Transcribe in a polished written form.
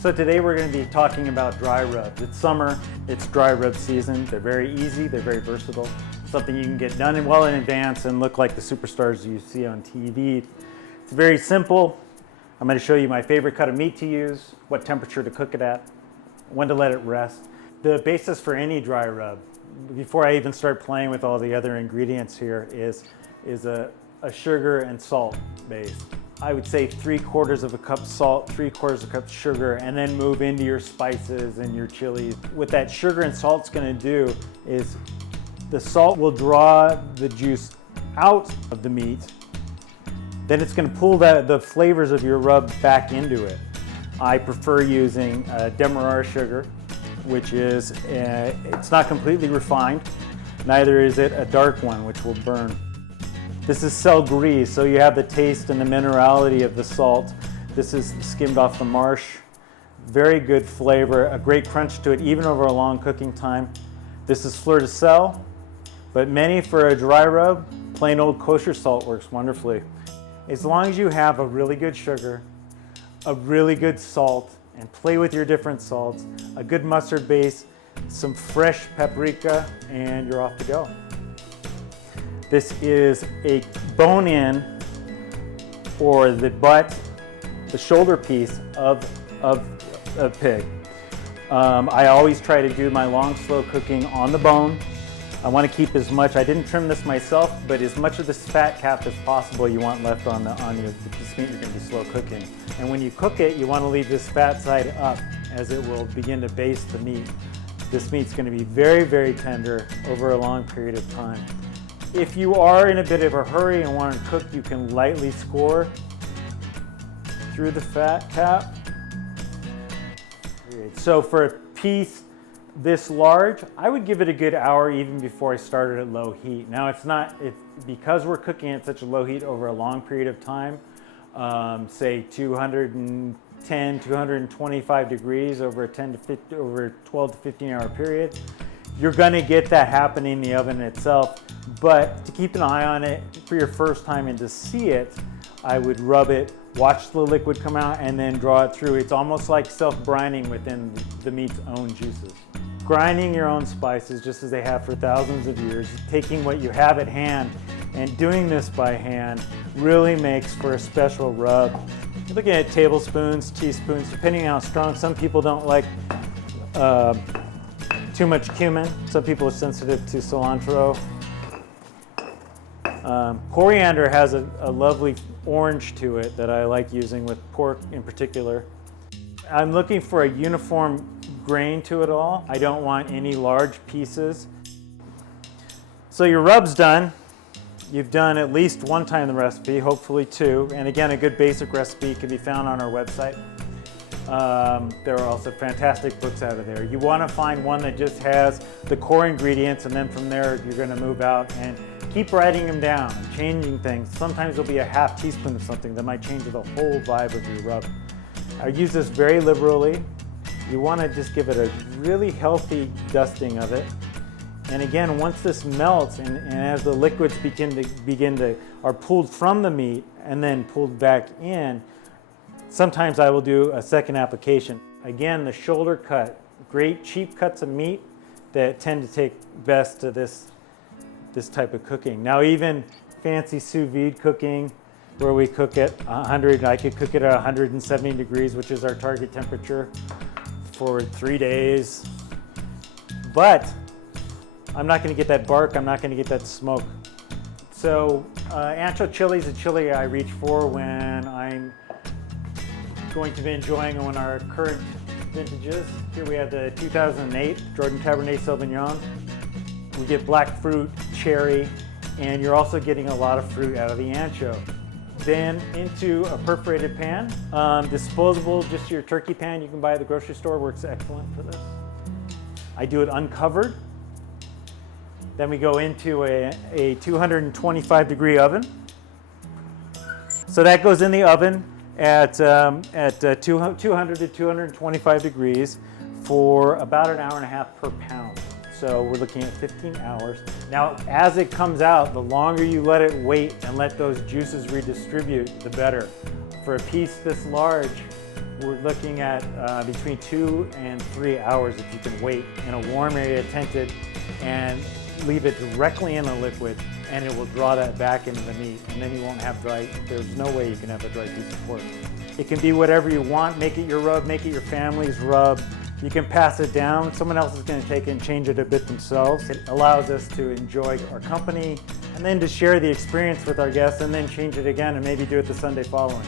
So today we're going to be talking about dry rubs. It's summer, it's dry rub season. They're very easy, they're very versatile. Something you can get done well in advance and look like the superstars you see on TV. It's very simple. I'm going to show you my favorite cut of meat to use, what temperature to cook it at, when to let it rest. The basis for any dry rub, before I even start playing with all the other ingredients here, is a sugar and salt base. I would say 3/4 of a cup salt, 3/4 of a cup sugar, and then move into your spices and your chilies. What that sugar and salt's gonna do is the salt will draw the juice out of the meat. Then it's gonna pull the flavors of your rub back into it. I prefer using demerara sugar, which is, it's not completely refined. Neither is it a dark one, which will burn. This is sel gris, so you have the taste and the minerality of the salt. This is skimmed off the marsh. Very good flavor, a great crunch to it, even over a long cooking time. This is fleur de sel, but many for a dry rub, plain old kosher salt works wonderfully. As long as you have a really good sugar, a really good salt, and play with your different salts, a good mustard base, some fresh paprika, and you're off to go. This is a bone-in, or the butt, the shoulder piece of a pig. I always try to do my long, slow cooking on the bone. I want to keep as much, I didn't trim this myself, but as much of this fat cap as possible you want left on the piece of meat you're going to be slow cooking. And when you cook it, you want to leave this fat side up, as it will begin to baste the meat. This meat's going to be very, very tender over a long period of time. If you are in a bit of a hurry and want to cook, you can lightly score through the fat cap. So for a piece this large, I would give it a good hour even before I started at low heat. Now it's because we're cooking at such a low heat over a long period of time, say 210, 225 degrees over a 12 to 15 hour period, you're gonna get that happening in the oven itself. But to keep an eye on it for your first time and to see it, I would rub it, watch the liquid come out, and then draw it through. It's almost like self-brining within the meat's own juices. Grinding your own spices, just as they have for thousands of years, taking what you have at hand and doing this by hand really makes for a special rub. You're looking at tablespoons, teaspoons, depending on how strong. Some people don't like too much cumin. Some people are sensitive to cilantro. Coriander has a lovely orange to it that I like using with pork in particular. I'm looking for a uniform grain to it all. I don't want any large pieces. So your rub's done. You've done at least one time the recipe, hopefully two. And again, a good basic recipe can be found on our website. There are also fantastic books out of there. You want to find one that just has the core ingredients, and then from there you're going to move out and keep writing them down and changing things. Sometimes there'll be a half teaspoon of something that might change the whole vibe of your rub. I use this very liberally. You want to just give it a really healthy dusting of it. And again, once this melts and as the liquids are pulled from the meat and then pulled back in, sometimes I will do a second application. Again, the shoulder cut, great cheap cuts of meat that tend to take best to this type of cooking. Now even fancy sous vide cooking, where we cook at 100, I could cook it at 170 degrees, which is our target temperature, for 3 days. But I'm not gonna get that bark, I'm not gonna get that smoke. So ancho chili is a chili I reach for when I'm going to be enjoying one of our current vintages. Here we have the 2008 Jordan Cabernet Sauvignon. We get black fruit, cherry, and you're also getting a lot of fruit out of the ancho. Then into a perforated pan, disposable, just your turkey pan you can buy at the grocery store, works excellent for this. I do it uncovered. Then we go into a 225 degree oven. So that goes in the oven at 200 to 225 degrees for about an hour and a half per pound. So we're looking at 15 hours. Now, as it comes out, the longer you let it wait and let those juices redistribute, the better. For a piece this large, We're looking at between 2 and 3 hours if you can wait in a warm area, tented, and leave it directly in the liquid, and it will draw that back into the meat, and then you won't have dry. There's no way you can have a dry piece of pork. It can be whatever you want. Make it your rub, make it your family's rub. You can pass it down. Someone else is going to take it and change it a bit themselves. It allows us to enjoy our company and then to share the experience with our guests and then change it again and maybe do it the Sunday following.